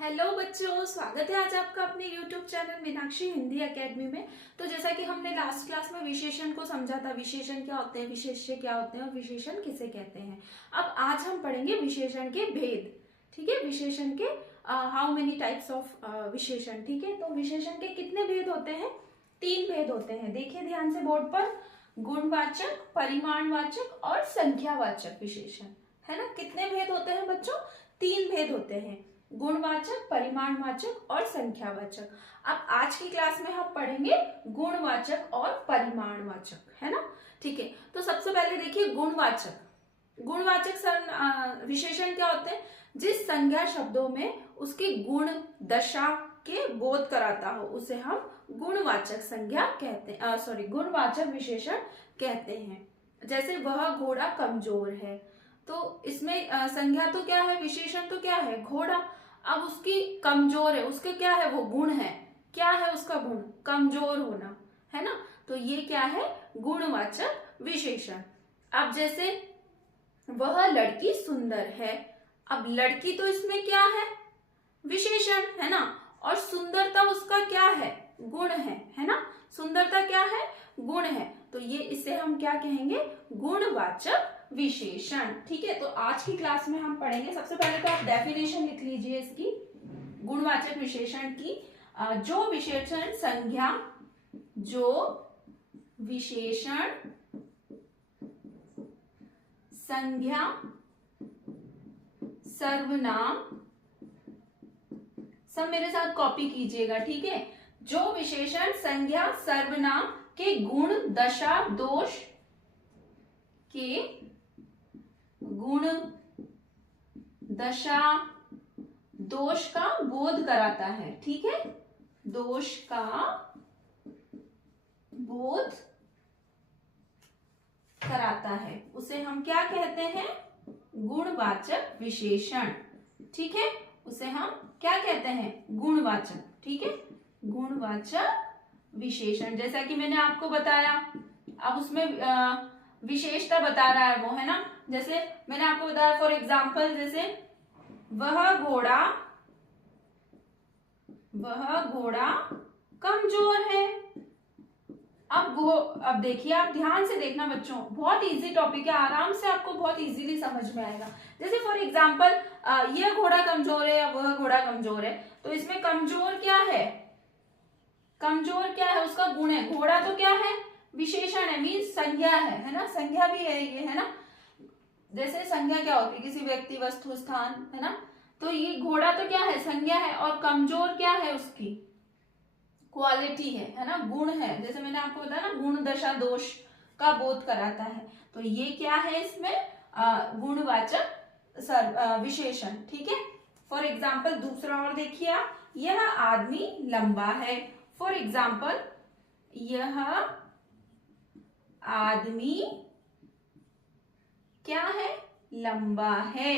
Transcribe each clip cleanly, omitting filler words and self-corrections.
Hello बच्चों, स्वागत है आज आपका अपने YouTube channel Meenakshi Hindi academy में। तो जैसा कि हमने लास्ट क्लास में विशेषण को समझा था, विशेषण क्या होते हैं, विशेष्य क्या होते हैं और विशेषण किसे कहते हैं। अब आज हम पढ़ेंगे विशेषण के भेद। ठीक है, विशेषण के हाउ मेनी टाइप्स ऑफ विशेषण। ठीक है, तो विशेषण के कितने भेद होते हैं? 3 भेद होते हैं। देखिए ध्यान से बोर्ड पर, गुणवाचक, परिमाणवाचक और संख्यावाचक विशेषण, है ना। कितने भेद होते हैं बच्चों? 3 भेद होते हैं, गुणवाचक, परिमाणवाचक और संख्यावाचक। अब आज की क्लास में हम पढ़ेंगे गुणवाचक और परिमाणवाचक, है ना। ठीक है, तो सबसे पहले देखिए गुणवाचक। गुणवाचक विशेषण क्या होते हैं? जिस संज्ञा शब्दों में उसकी गुण दशा के बोध कराता हो उसे हम गुणवाचक संज्ञा कहते हैं, सॉरी गुणवाचक विशेषण कहते हैं। जैसे वह घोड़ा कमजोर है, तो इसमें संज्ञा तो क्या है, विशेषण तो क्या है, घोड़ा। अब उसकी कमजोर है, उसके क्या है, वो गुण है। क्या है उसका गुण? कमजोर होना, है ना। तो ये क्या है? गुणवाचक विशेषण। अब जैसे वह लड़की सुंदर है, अब लड़की तो इसमें क्या है, विशेषण, है ना। और सुंदरता उसका क्या है, गुण है ना। सुंदरता क्या है, गुण है। तो ये इसे हम क्या कहेंगे, गुणवाचक विशेषण। ठीक है, तो आज की क्लास में हम पढ़ेंगे। सबसे पहले तो आप डेफिनेशन लिख लीजिए इसकी, गुणवाचक विशेषण की। जो विशेषण संज्ञा, जो विशेषण संज्ञा, सर्वनाम, सब मेरे साथ कॉपी कीजिएगा, ठीक है। जो विशेषण संज्ञा सर्वनाम के गुण दशा दोष के गुण दशा दोष का बोध कराता है, ठीक है। दोष का बोध कराता है उसे हम क्या कहते हैं, गुणवाचक विशेषण। ठीक है, उसे हम क्या कहते हैं, गुणवाचक। ठीक है, गुणवाचक विशेषण। जैसा कि मैंने आपको बताया, अब उसमें विशेषता बता रहा है वो, है ना। जैसे मैंने आपको बताया फॉर एग्जाम्पल, जैसे वह घोड़ा कमजोर है। अब देखिए, आप ध्यान से देखना बच्चों, बहुत इजी टॉपिक है, आराम से आपको बहुत इजीली समझ में आएगा। जैसे फॉर एग्जाम्पल, यह घोड़ा कमजोर है या वह घोड़ा कमजोर है, तो इसमें कमजोर क्या है, कमजोर क्या है, उसका गुण है। घोड़ा तो क्या है, विशेषण है, मीन्स संज्ञा है ना, संज्ञा भी है ये, है ना। जैसे संज्ञा क्या होती है, किसी व्यक्ति, वस्तु, स्थान, है ना। तो ये घोड़ा तो क्या है, संज्ञा है। और कमजोर क्या है, उसकी क्वालिटी है ना, गुण है। जैसे मैंने आपको बताया ना, गुण दशा दोष का बोध कराता है। तो ये क्या है इसमें, गुणवाचक विशेषण। ठीक है, फॉर एग्जाम्पल दूसरा और देखिए आप, यह आदमी लंबा है। फॉर एग्जाम्पल, यह आदमी क्या है, लंबा है।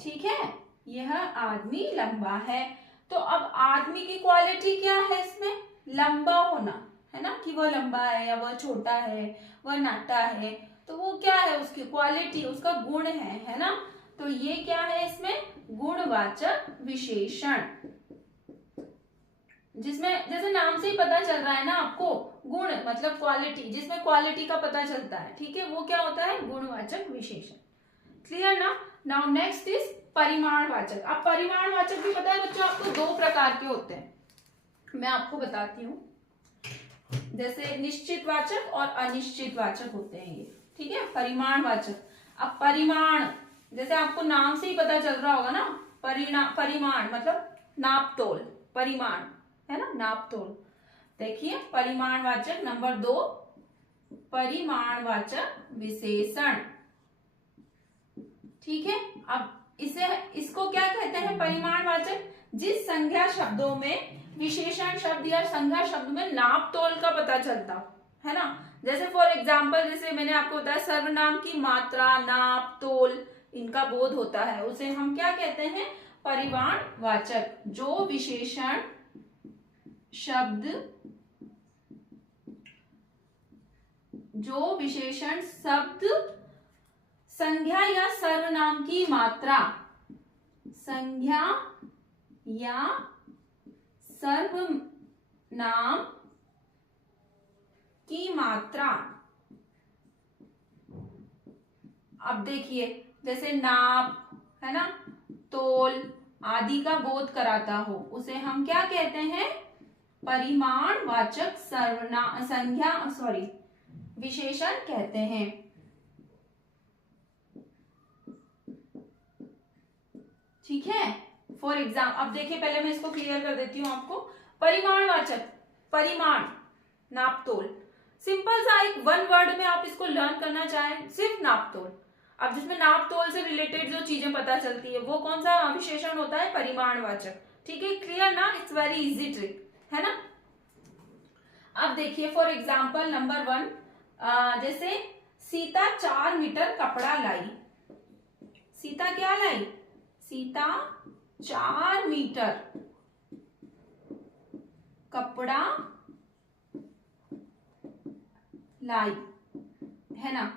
ठीक है, यह आदमी लंबा है। तो अब आदमी की क्वालिटी क्या है इसमें, लंबा होना, है ना, कि वह लंबा है या वह छोटा है, वह नाटा है। तो वो क्या है, उसकी क्वालिटी, उसका गुण है ना। तो ये क्या है इसमें, गुणवाचक विशेषण। जिसमें जैसे नाम से ही पता चल रहा है ना आपको, गुण मतलब क्वालिटी, जिसमें क्वालिटी का पता चलता है, ठीक है, वो क्या होता है, गुणवाचक विशेषण। क्लियर ना। नाउ नेक्स्ट इज परिमाणवाचक। अब परिमाणवाचक भी पता है बच्चों आपको, 2 प्रकार के होते हैं, मैं आपको बताती हूँ। जैसे निश्चित वाचक और अनिश्चित वाचक होते हैं ये, ठीक है, परिमाणवाचक। अब परिमाण, जैसे आपको नाम से ही पता चल रहा होगा ना, परिमाण मतलब नाप तोल, परिमाण, है ना, नाप तोल। देखिए परिमाणवाचक नंबर 2, परिमाणवाचक विशेषण। ठीक है, अब इसको क्या कहते हैं, परिमाणवाचक, जिस संज्ञा शब्दों में, विशेषण शब्द या संज्ञा शब्द में नाप तोल का पता चलता, है ना। जैसे फॉर एग्जाम्पल, जैसे मैंने आपको बताया, सर्वनाम की मात्रा, नाप तोल, इनका बोध होता है, उसे हम क्या कहते हैं, परिमाणवाचक। जो विशेषण शब्द संज्ञा या सर्वनाम की मात्रा, संज्ञा या सर्वनाम की मात्रा। अब देखिए, जैसे नाप, है ना, तोल आदि का बोध कराता हो, उसे हम क्या कहते हैं? परिमाणवाचक विशेषण कहते हैं। ठीक है। फॉर एग्जाम्पल, अब देखिए, पहले मैं इसको क्लियर कर देती हूँ आपको। परिमाणवाचक, परिमाण, नाप तोल, सिंपल सा एक वन वर्ड में आप इसको लर्न करना चाहें, सिर्फ नाप तोल। अब जिसमें नाप तोल से रिलेटेड जो चीजें पता चलती है, वो कौन सा विशेषण होता है? परिमाणवाचक। ठीक है, क्लियर ना? इट्स वेरी इजी ट्रिक, है ना। अब देखिए, फॉर एग्जाम्पल नंबर 1, जैसे सीता 4 मीटर कपड़ा लाई। सीता क्या लाई? सीता 4 मीटर कपड़ा लाई, है ना।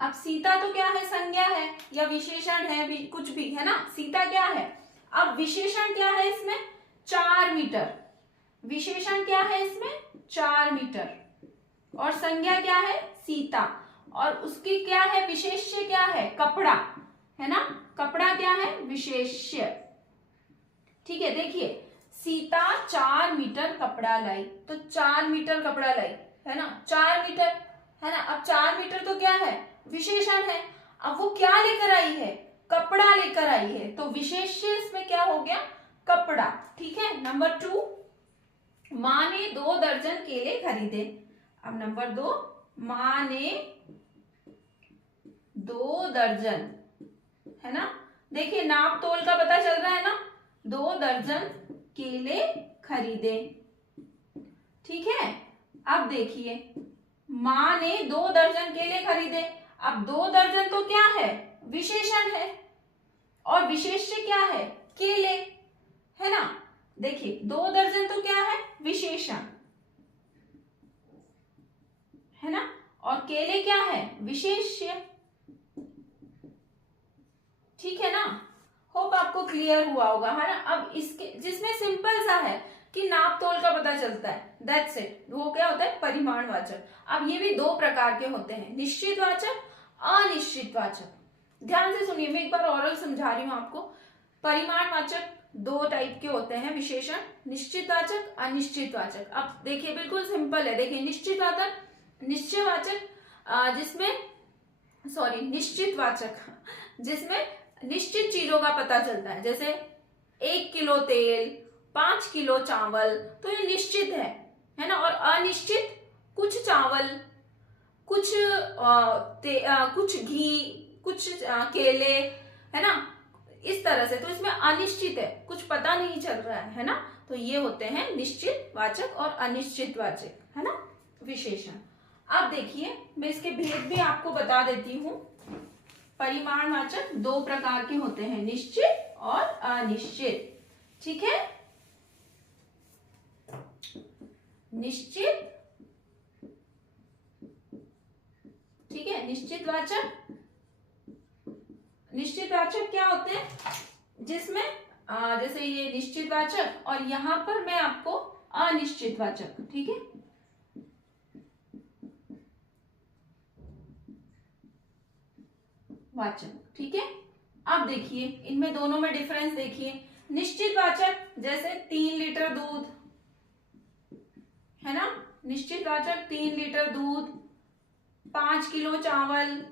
अब सीता तो क्या है? संज्ञा है या विशेषण है, कुछ भी, है ना। सीता क्या है? अब विशेषण क्या है इसमें? 4 मीटर। विशेषण क्या है इसमें? 4 मीटर। और संज्ञा क्या है? सीता। और उसकी क्या है? विशेष्य क्या है? कपड़ा, है ना। कपड़ा क्या है? विशेष्य। ठीक है, देखिए, सीता 4 मीटर कपड़ा लाई, तो 4 मीटर कपड़ा लाई, है ना, 4 मीटर, है ना। अब 4 मीटर तो क्या है? विशेषण है। अब वो क्या लेकर आई है? कपड़ा लेकर आई है, तो विशेष्य इसमें क्या हो गया? कपड़ा। ठीक है। नंबर 2, माँ ने 2 दर्जन केले खरीदे। अब नंबर 2, माँ ने 2 दर्जन, है ना। देखिए, नाप तोल का पता चल रहा है ना। 2 दर्जन केले खरीदे। ठीक है। अब देखिए, माँ ने 2 दर्जन केले खरीदे। अब 2 दर्जन तो क्या है? विशेषण है। और विशेष्य क्या है? केले, है ना। देखिए, 2 दर्जन तो क्या है? विशेषण, है ना। और केले क्या है? विशेष्य। ठीक है ना। होप आपको क्लियर हुआ होगा, है ना। अब इसके जिसमें सिंपल सा है कि नाप तोल का पता चलता है, दैट्स इट। वो क्या होता है? परिमाणवाचक। अब ये भी 2 प्रकार के होते हैं, निश्चितवाचक, अनिश्चितवाचक। ध्यान से सुनिए, मैं एक बार ओरल समझा रही हूं आपको। परिमाणवाचक 2 टाइप के होते हैं विशेषण, निश्चितवाचक, अनिश्चितवाचक। अब देखिए, बिल्कुल सिंपल है। देखिए, निश्चितवाचक जिसमें निश्चित चीजों का पता चलता है, जैसे 1 किलो तेल, 5 किलो चावल, तो ये निश्चित है ना। और अनिश्चित, कुछ चावल, कुछ घी, कुछ केले, है ना, इस तरह से। तो इसमें अनिश्चित है, कुछ पता नहीं चल रहा है ना। तो ये होते हैं निश्चितवाचक और अनिश्चितवाचक, है ना, विशेषण। अब देखिए, मैं इसके भेद भी आपको बता देती हूं। परिमाणवाचक 2 प्रकार के होते हैं, निश्चित और अनिश्चित। ठीक है। निश्चित, ठीक है, निश्चितवाचक क्या होते हैं? जिसमें जैसे ये निश्चितवाचक, और यहां पर मैं आपको अनिश्चितवाचक, ठीक है, वाचक। ठीक है। अब देखिए, इनमें दोनों में डिफरेंस देखिए। निश्चितवाचक जैसे 3 लीटर दूध, है ना। निश्चितवाचक 3 लीटर दूध, 5 किलो चावल,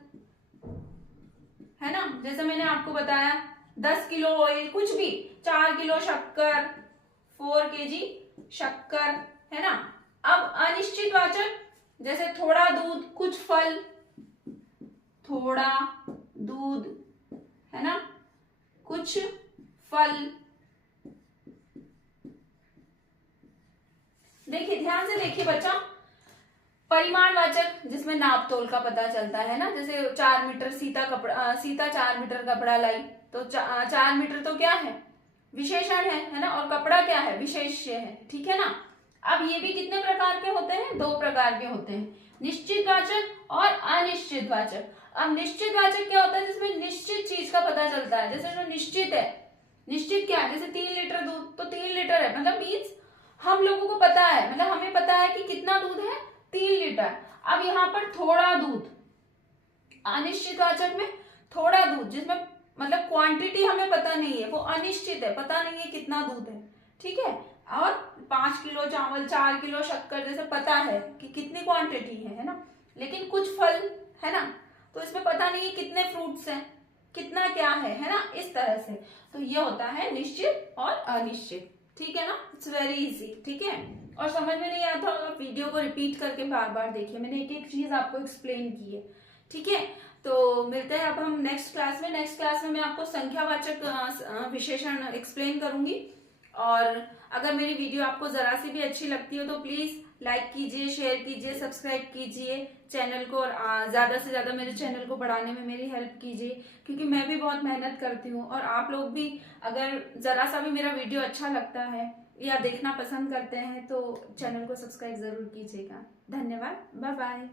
है ना। जैसे मैंने आपको बताया 10 किलो ऑयल, कुछ भी, 4 किलो शक्कर, 4 kg शक्कर, है ना। अब अनिश्चितवाचक जैसे थोड़ा दूध, कुछ फल, थोड़ा दूध, है ना, कुछ फल। देखिए, ध्यान से देखिए बच्चा। परिमाणवाचक जिसमें नाप तोल का पता चलता है ना, जैसे 4 मीटर सीता 4 मीटर कपड़ा लाई, तो 4 मीटर तो क्या है? विशेषण है ना। और कपड़ा क्या है? विशेष्य है। ठीक है ना। अब ये भी कितने प्रकार के होते हैं? 2 प्रकार के होते हैं, निश्चितवाचक और अनिश्चितवाचक। अब निश्चितवाचक क्या होता है? जिसमें निश्चित चीज का पता चलता है, जैसे जो निश्चित है, निश्चित क्या है, जैसे 3 लीटर दूध तो 3 लीटर है, मतलब मीन्स हम लोगों को पता है, मतलब हमें पता है कि कितना दूध है, 3 लीटर। अब यहाँ पर थोड़ा दूध, अनिश्चितवाचक में थोड़ा दूध, जिसमें मतलब क्वांटिटी हमें पता नहीं है, वो अनिश्चित है, पता नहीं है कितना दूध है, ठीक है। और 5 किलो चावल, 4 किलो शक्कर, जैसे पता है कि कितनी क्वांटिटी है ना। लेकिन कुछ फल है ना, तो इसमें पता नहीं है कितने फ्रूट्स हैं, कितना क्या है ना, इस तरह से। तो ये होता है निश्चित और अनिश्चित, ठीक है ना। इट्स वेरी इजी, ठीक है। और समझ में नहीं आता तो आप वीडियो को रिपीट करके बार बार देखिए, मैंने एक एक चीज आपको एक्सप्लेन की है, ठीक है। तो मिलते हैं अब हम नेक्स्ट क्लास में। नेक्स्ट क्लास में मैं आपको संख्यावाचक विशेषण एक्सप्लेन करूंगी। और अगर मेरी वीडियो आपको जरा सी भी अच्छी लगती हो तो प्लीज लाइक कीजिए, शेयर कीजिए, सब्सक्राइब कीजिए चैनल को, और ज्यादा से ज्यादा मेरे चैनल को बढ़ाने में मेरी हेल्प कीजिए, क्योंकि मैं भी बहुत मेहनत करती हूँ। और आप लोग भी अगर जरा सा भी मेरा वीडियो अच्छा लगता है या देखना पसंद करते हैं तो चैनल को सब्सक्राइब जरूर कीजिएगा। धन्यवाद, बाय बाय।